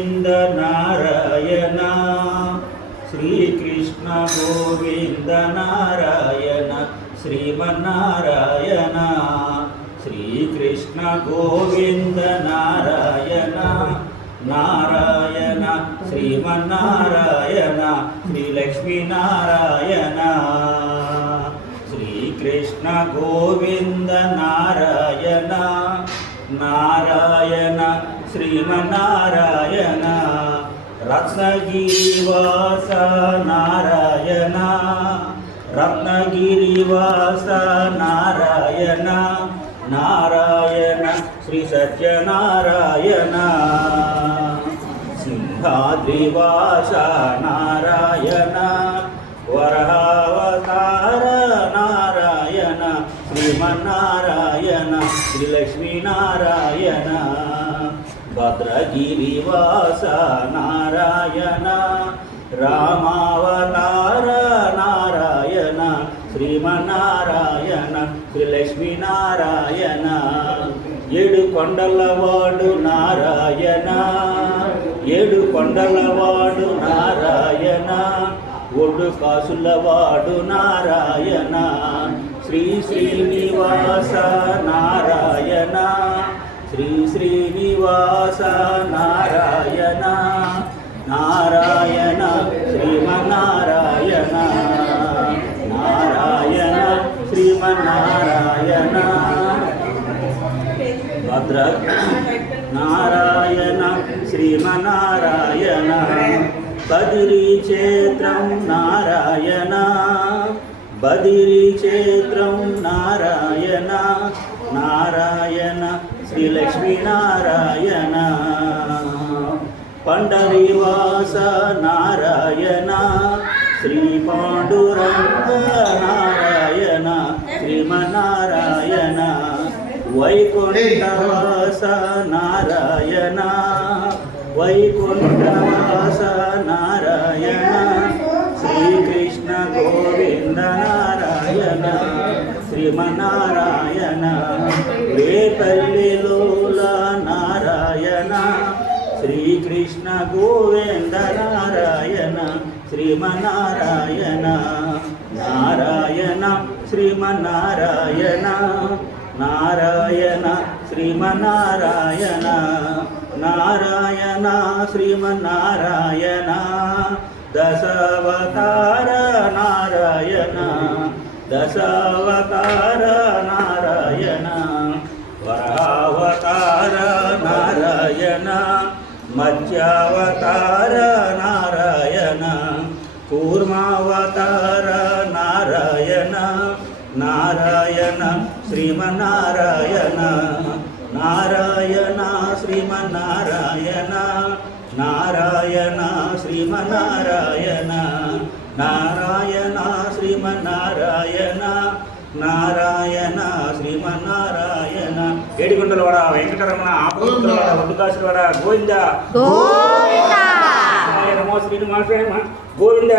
గోవింద నారాయణ శ్రీకృష్ణ గోవింద నారాయణ శ్రీమన్నారాయణ శ్రీకృష్ణ గోవింద నారాయణ నారాయణ శ్రీమన్నారాయణ శ్రీలక్ష్మీనారాయణ శ్రీకృష్ణ గోవింద నారాయణ నారాయణ శ్రీమన్నారాయణ రత్నగిరివాస నారాయణ రత్నగిరివాస నారాయణ నారాయణ శ్రీ సత్యనారాయణ సింహాద్రివాస నారాయణ వరహావతార నారాయణ శ్రీమన్నారాయణ శ్రీలక్ష్మీనారాయణ భద్రగిరివాస నారాయణ రామావతార నారాయణ శ్రీమన్నారాయణ శ్రీలక్ష్మీనారాయణ ఏడు కొండలవాడు నారాయణ ఏడు కొండలవాడు నారాయణ ఒడ్డు కాసులవాడు నారాయణ శ్రీ శ్రీనివాస నారాయణ శ్రీ శ్రీనివాస నారాయణ నారాయణ శ్రీమన్నారాయణ నారాయణ శ్రీమన్నారాయణ భద్ర నారాయణ శ్రీమన్నారాయణ బదిరీ క్షేత్రం నారాయణ బదిరీ క్షేత్రం నారాయణ నారాయణ శ్రీలక్ష్మీనారాయణ పండరీవాస నారాయణ శ్రీ పాండురంగ నారాయణ శ్రీమన్నారాయణ వైకుంఠవాస నారాయణ వైకుంఠవాస నారాయణ శ్రీకృష్ణ గోవింద నారాయణ శ్రీమన్నారాయణ రేపల్లిలోల నారాయణ శ్రీకృష్ణ గోవింద నారాయణ శ్రీమన్నారాయణ నారాయణ శ్రీమన్నారాయణ నారాయణ శ్రీమన్నారాయణ నారాయణ శ్రీమన్నారాయణ దశావతార నారాయణ దశావతార నారాయణ వరావతార నారాయణ మత్స్యావతార నారాయణ కూర్మావతార నారాయణ నారాయణ శ్రీమన్నారాయణ నారాయణ శ్రీమన్నారాయణ నారాయణ శ్రీమన్నారాయణ నారాయణ శ్రీమన్నారాయణ నారాయణ శ్రీమన్నారాయణ ఏడికొండలవాడ వెంకటరమణ ఆపదవాడ ఒడ్డుకాసులవాడ గోవింద గోవింద నమో శ్రీనివాస గోవింద.